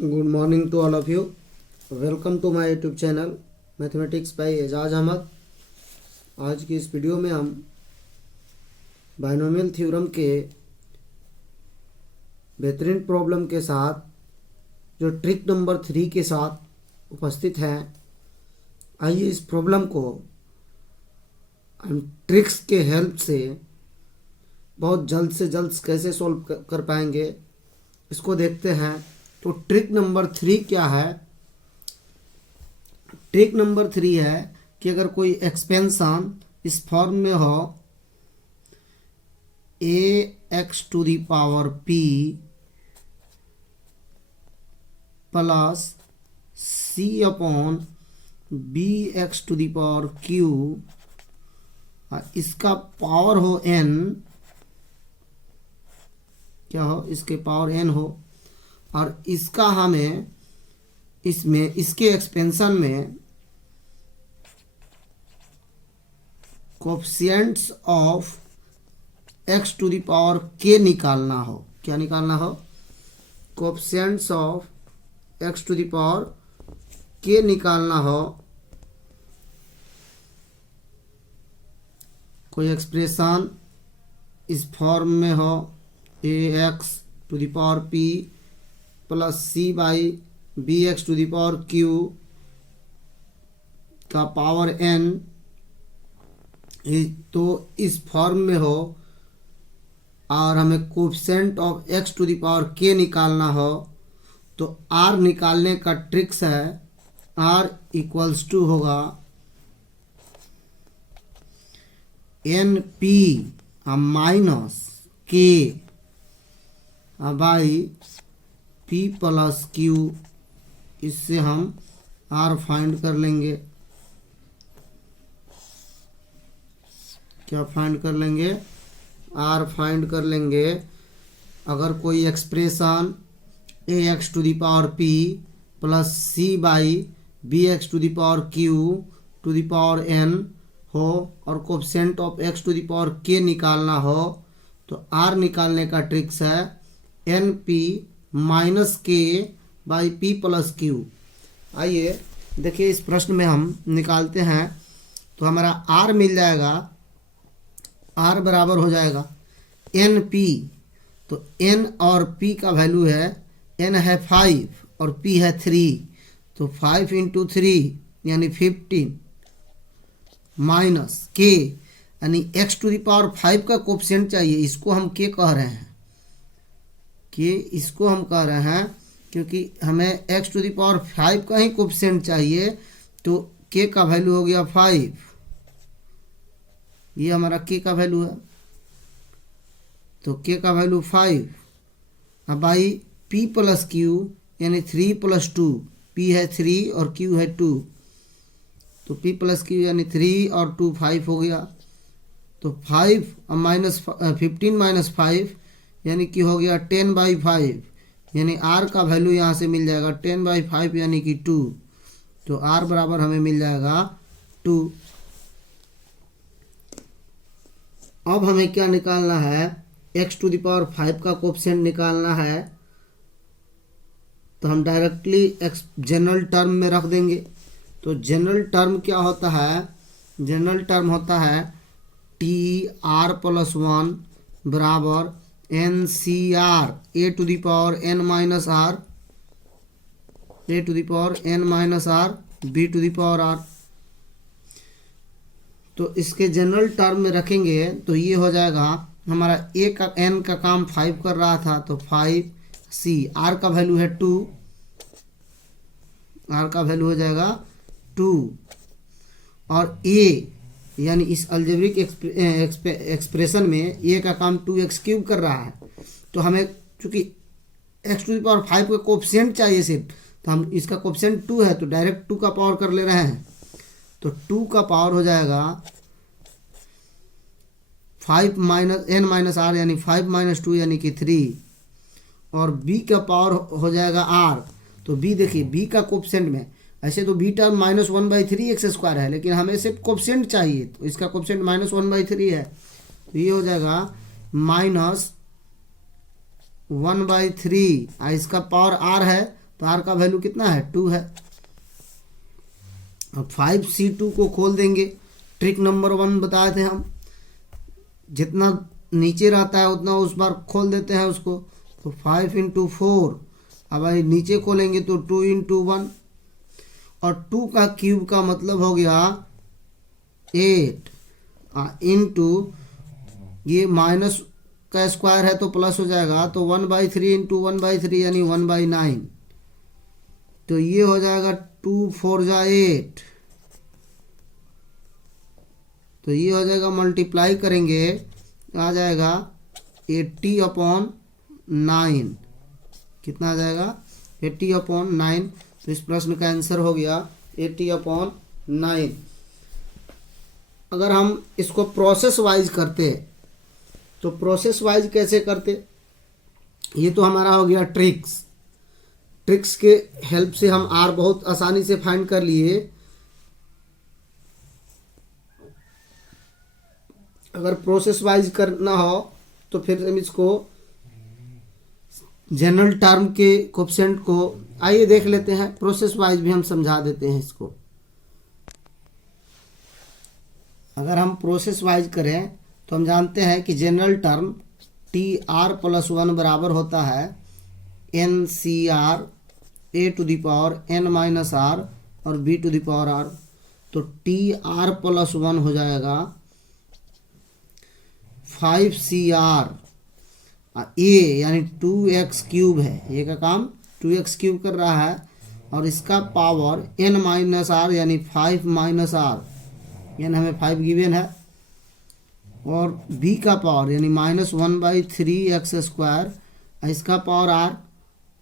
Good morning to all of you. Welcome to my YouTube channel mathematics by Ejaz Ahmad. आज की इस video में हम बाइनोमियल थ्योरम के बेहतरीन प्रॉब्लम के साथ जो ट्रिक नंबर 3 के साथ उपस्थित हैं। आइए इस प्रॉब्लम को हम ट्रिक्स के हेल्प से बहुत जल्द से जल्द कैसे सॉल्व कर पाएंगे इसको देखते हैं। तो ट्रिक नंबर 3 क्या है? ट्रिक नंबर 3 है कि अगर कोई एक्सपेंशन इस फॉर्म में हो ax to the power p plus c upon bx to the power q, इसका पावर हो n, क्या हो, इसके पावर n हो, और इसका हमें इसमें इसके एक्सपेंशन में coefficients of x to the power k निकालना हो। क्या निकालना हो? Coefficients of x to the power k निकालना हो। कोई एक्सप्रेशन इस फॉर्म में हो ax to the power p plus c by B x to the power q का पावर n, तो इस फॉर्म में हो और हमें coefficient of x to the power k निकालना हो। तो r निकालने का ट्रिक्स है, r इक्वल्स टू होगा N p minus k by p plus q। इससे हम r फाइंड कर लेंगे। क्या फाइंड कर लेंगे? r फाइंड कर लेंगे। अगर कोई expression ax to the power p plus c by B x to the power q to the power n हो और coefficient of x to the power k निकालना हो, तो r निकालने का ट्रिक्स है n p minus k by p plus q. आइए देखिए इस प्रश्न में हम निकालते हैं। तो हमारा r मिल जाएगा, r बराबर हो जाएगा एन पी। तो n और p का वैल्यू है, n है 5 और p है 3, तो 5 इंटू 3 यानी 15 माइनस k यानी x टू द पावर 5 का कोएफिशिएंट चाहिए। इसको हम k कह रहे हैं, कि इसको हम कह रहे हैं क्योंकि हमें x टू द पावर 5 का ही कोएफिशिएंट चाहिए। तो k का वैल्यू हो गया 5, ये हमारा k का वैल्यू है। तो k का value 5 by p plus q यानी 3 प्लस 2, p है 3 और q है 2, तो p प्लस q यानी 3 और 2 5 हो गया। तो 5 माइनस 15 माइनस 5 यानी कि हो गया 10 बाई 5, यानी r का वैल्यू यहाँ से मिल जाएगा 10 बाई 5 यानी कि 2। तो r बराबर हमें मिल जाएगा 2। अब हमें क्या निकालना है? x टू द पावर 5 का कोएफिशिएंट निकालना है। तो हम डायरेक्टली जनरल टर्म में रख देंगे। तो जनरल टर्म क्या होता है? जनरल टर्म होता है टी आर प्लस 1 बराबर n C R A to the power N minus r, A to the power N minus r b to the power are. तो इसके जनरल टर्म में रखेंगे तो ये हो जाएगा हमारा ए का एन का काम 5 कर रहा था, तो 5 सी, आर का वैल्यू है 2, आर का वैल्यू हो जाएगा 2, और ए यानी इस अलजेब्रिक एक्सप्रेशन में ए का काम 2x क्यूब कर रहा है। तो हमें चूंकि x टू द पावर 5 का कोएफिशिएंट चाहिए सिर्फ, तो हम इसका कोएफिशिएंट 2 है तो डायरेक्ट 2 का पावर कर ले रहे हैं। तो 2 का पावर हो जाएगा 5 माइनस एन माइनस आर यानी 5 माइनस 2 यानी कि 3, और b का पावर हो जाएगा r। तो b देखिए, b का कोएफिशिएंट में ऐसे तो b term minus 1/3 x square है, लेकिन हमें सिर्फ कोएफिशिएंट चाहिए, तो इसका कोएफिशिएंट माइनस 1/3 है। तो ये हो जाएगा माइनस 1/3, इसका पावर r है तो आर का वैल्यू कितना है 2 है। अब 5C2 को खोल देंगे, ट्रिक नंबर 1 बताए थे हम, जितना नीचे रहता है उतना उस बार खोल देते हैं उसको। तो 5 × 4, अब भाई नीचे खोलेंगे तो 2 × 1, और 2 का क्यूब का मतलब हो गया 8 इंटू ये माइनस का स्क्वायर है तो प्लस हो जाएगा, तो 1/3 × 1/3 यानी 1/9, तो ये हो जाएगा 2 4 जा 8, तो ये हो जाएगा, मल्टीप्लाई करेंगे आ जाएगा 80/9, कितना आ जाएगा 80/9। तो इस प्रश्न का आंसर हो गया 80/9। अगर हम इसको प्रोसेस वाइज करते तो प्रोसेस वाइज कैसे करते, ये तो हमारा हो गया ट्रिक्स के हेल्प से हम आर बहुत आसानी से फाइंड कर लिए। अगर प्रोसेस वाइज करना हो तो फिर हम इसको जनरल टर्म के कोएफिशिएंट को आइए देख लेते हैं, प्रोसेस वाइज भी हम समझा देते हैं इसको। अगर हम प्रोसेस वाइज करें तो हम जानते हैं कि जनरल टर्म TR+1 बराबर होता है NCR A⁻n-r और B⁻r। तो TR+1 हो जाएगा 5CR A यानी 2x³ है, ये का काम 2x³ कर रहा है, और इसका पावर n-r यानी 5 - r, यानी हमें 5 गिवन है, और b का पावर यानी -1/3x², इसका पावर r,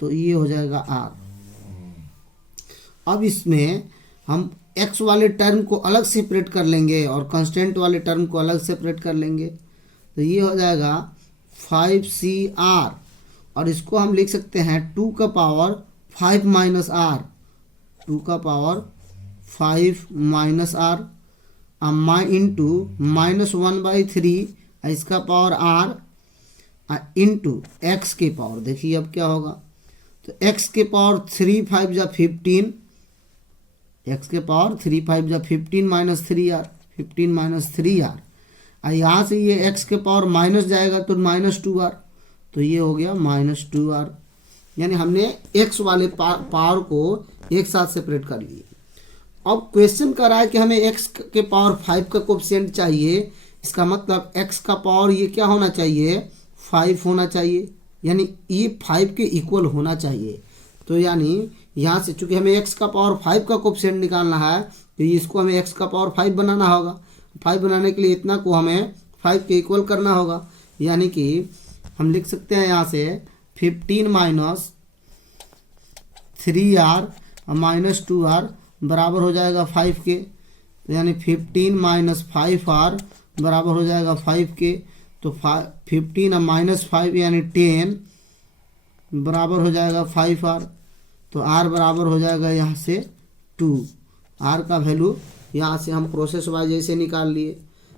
तो ये हो जाएगा r। अब इसमें हम x वाले टर्म को अलग सेपरेट कर लेंगे और कांस्टेंट वाले टर्म को अलग सेपरेट कर लेंगे, तो ये हो जाएगा 5CR, और इसको हम लिख सकते हैं 2 का पावर 5 - r, 2 का पावर 5 - r इंटू -1/3 इसका पावर r इंटू x के पावर, देखिए अब क्या होगा, तो x के पावर 3 5 जा 15, x के पावर 3 5 जा 15 - 3r, 15 - 3r, और यहाँ से ये x के पावर माइनस जाएगा तो -2r, तो ये हो गया -2r, यानी हमने x वाले पावर को एक साथ सेपरेट कर लिए। अब क्वेश्चन कर रहा है कि हमें x के पावर 5 का कोएफिशिएंट चाहिए, इसका मतलब x का पावर ये क्या होना चाहिए 5 होना चाहिए, यानी ये 5 के इक्वल होना चाहिए। तो यानी यहाँ से चूंकि हमें x का पावर 5 का कोएफिशिएंट निकालना है, तो इसको हमें x का पावर 5 बनाना होगा। 5 बनाने के लिए इतना को हमें 5 के इक्वल करना होगा, यानी कि हम लिख सकते हैं यहाँ से 15 - 3r -2r बराबर हो जाएगा 5 के, यानी 15 - 5r बराबर हो जाएगा 5 के, तो 15 - 5 यानी 10 बराबर हो जाएगा 5r, तो r बराबर हो जाएगा यहाँ से 2। r का वैल्यू यहाँ से हम प्रोसेस वाइज ऐसे निकाल लिए।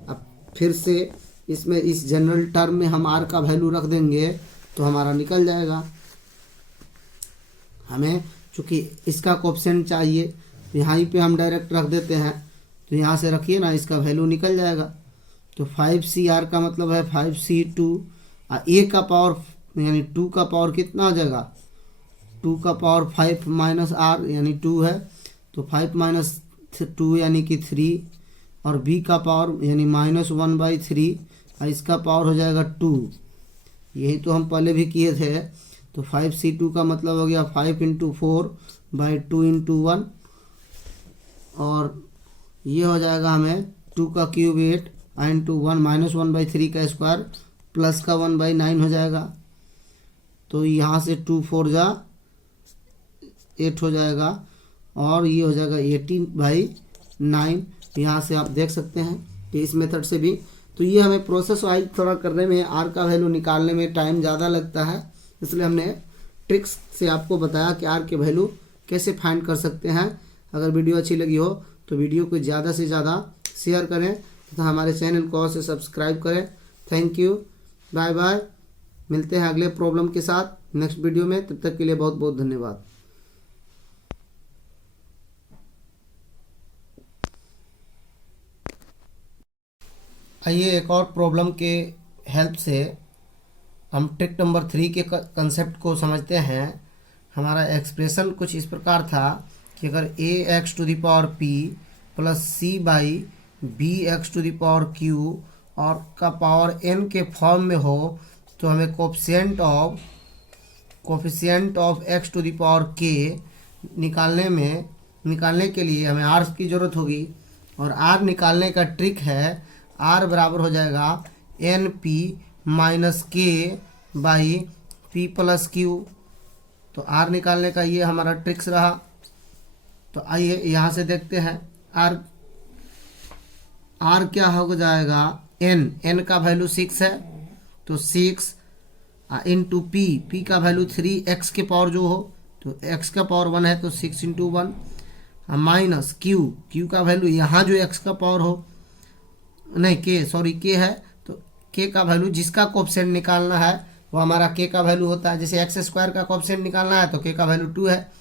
अब फिर से इसमें इस जनरल टर्म में हम r का वैल्यू रख देंगे तो हमारा निकल जाएगा। हमें चूँकि इसका कोएफिशिएंट चाहिए, तो यहाँ पे हम डायरेक्ट रख देते हैं, तो यहाँ से रखिए ना, इसका वैल्यू निकल जाएगा। तो 5CR का मतलब है 5C2, और a का पावर यानी 2 का पावर कितना हो जाएगा, 2 का पावर 5 - r यानी 2 है, तो 5 - 2 यानी कि 3, और b का पावर यानी -1/3, और इसका पावर हो जाएगा 2। यही तो हम पहले भी किए थे। तो 5C2 का मतलब हो गया 5 × 4/2 × 1, और ये हो जाएगा हमें 2 का क्यूब 8 इंटू 1 -1/3 का स्क्वायर प्लस का 1/9 हो जाएगा। तो यहाँ से 2 4 जा 8 हो जाएगा, और ये हो जाएगा 18/9। यहाँ से आप देख सकते हैं कि इस मेथड से भी, तो ये हमें प्रोसेस वाइज थोड़ा करने में, आर का वैल्यू निकालने में टाइम ज़्यादा लगता है, इसलिए हमने ट्रिक्स से आपको बताया कि आर के वैल्यू कैसे फाइंड कर सकते हैं। अगर वीडियो अच्छी लगी हो तो वीडियो को ज़्यादा से ज़्यादा शेयर करें तथा हमारे चैनल को और से सब्सक्राइब करें। Thank you, bye bye. मिलते हैं अगले प्रॉब्लम के साथ नेक्स्ट वीडियो में, तब तक के लिए बहुत बहुत धन्यवाद। आइए एक और प्रॉब्लम के हेल्प से हम ट्रिक नंबर 3 के कंसेप्ट को समझते हैं। हमारा एक्सप्रेशन कुछ इस प्रकार था कि अगर A X to the power P plus C by B x to the power Q और का पावर एन के फॉर्म में हो तो हमें coefficient of x to the power k निकालने के लिए हमें आर की ज़रूरत होगी। और आर निकालने का ट्रिक है, आर बराबर हो जाएगा N p minus k by p plus Q. तो आर निकालने का ये हमारा ट्रिक्स रहा। तो आइए यहाँ से देखते हैं आर क्या हो जाएगा, एन का वैल्यू 6 है तो 6 इंटू पी का वैल्यू 3 के पावर जो हो तो x का पावर 1 है तो 6 इंटू 1 माइनस क्यू का वैल्यू यहाँ जो x का पावर हो नहीं के है तो k का वैल्यू जिसका कोफिशिएंट निकालना है वो हमारा k का वैल्यू होता है। जैसे x स्क्वायर का कोफिशिएंट निकालना है तो k का वैल्यू 2 है।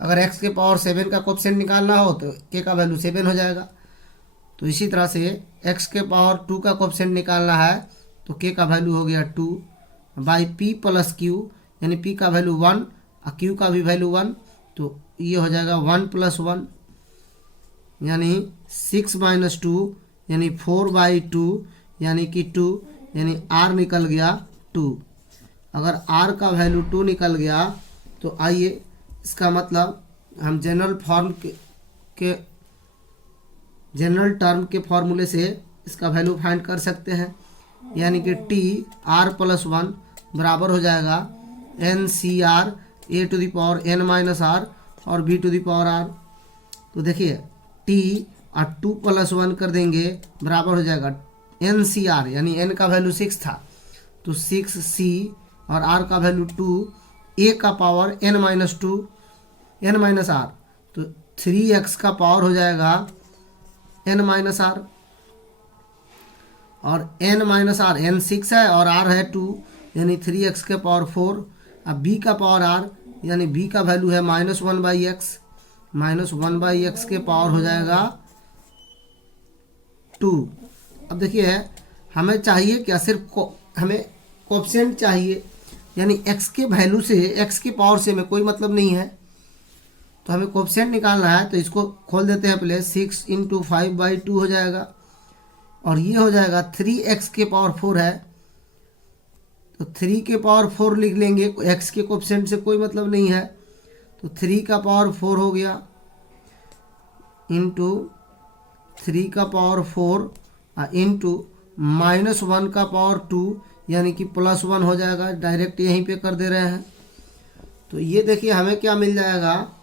अगर x के पावर 7 का कोफिशिएंट निकालना हो तो k का वैल्यू 7 हो जाएगा। तो इसी तरह से x के पावर 2 का कोफिशिएंट निकालना है तो k का वैल्यू हो गया 2 बाई पी प्लस क्यू, यानी p का वैल्यू 1 और q का भी वैल्यू 1 तो ये हो जाएगा 1 प्लस 1 यानी 6 माइनस 2 यानी 4/2 यानी कि 2 यानी r निकल गया 2। अगर r का वैल्यू 2 निकल गया तो आइए इसका मतलब हम जनरल टर्म के फॉर्मूले से इसका वैल्यू फाइंड कर सकते हैं, यानी कि टी आर प्लस 1 बराबर हो जाएगा N C R A to the power N minus are और B to the power are. तो देखिए टी और 2 प्लस 1 कर देंगे बराबर हो जाएगा एन सी आर, यानी एन का वैल्यू 6 था तो 6 सी और आर का वैल्यू 2 ए का power N minus 2 n minus r तो 3x का पावर हो जाएगा एन माइनस आर और n माइनस आर n 6 है और r है 2 यानी 3x के पावर 4। अब b का पावर r यानी b का वैल्यू है -1/x, -1/x के पावर हो जाएगा 2। अब देखिए हमें चाहिए क्या, सिर्फ हमें कोफिशिएंट चाहिए, यानी x के वैल्यू से x के पावर से हमें कोई मतलब नहीं है तो हमें कोफिशिएंट निकालना है। तो इसको खोल देते हैं पहले, 6 इंटू 5/2 हो जाएगा और ये हो जाएगा 3x के पावर 4 है तो 3 के पावर 4 लिख लेंगे, x के कोफिशिएंट से कोई मतलब नहीं है तो 3 का पावर 4 हो गया इंटू 3 का पावर 4 इंटू -1 का पावर 2 यानी कि +1 हो जाएगा। डायरेक्ट यहीं पे कर दे रहे हैं तो ये देखिए हमें क्या मिल जाएगा,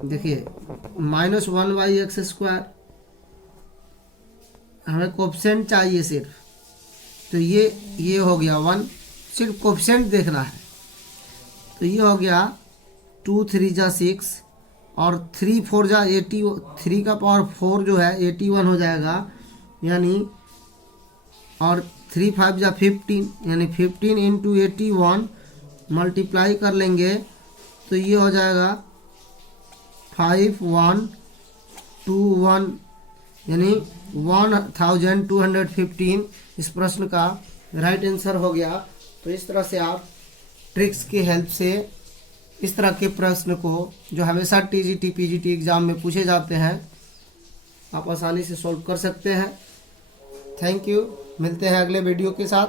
देखिए -1/x स्क्वायर। हमें कोफिशिएंट चाहिए सिर्फ, तो ये हो गया 1, सिर्फ कोफिशिएंट देखना है तो ये हो गया 2 3 जा 6 और 3 4 जा 80, 3 का पावर 4 जो है 81 हो जाएगा यानी, और 3 5 जा 15 यानी 15 इंटू 81 मल्टीप्लाई कर लेंगे तो ये हो जाएगा 5121 यानी 1215 इस प्रश्न का राइट आंसर हो गया। तो इस तरह से आप ट्रिक्स की हेल्प से इस तरह के प्रश्न को जो हमेशा टीजीटी पीजीटी एग्ज़ाम में पूछे जाते हैं आप आसानी से सॉल्व कर सकते हैं। थैंक यू, मिलते हैं अगले वीडियो के साथ,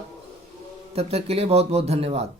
तब तक के लिए बहुत बहुत धन्यवाद।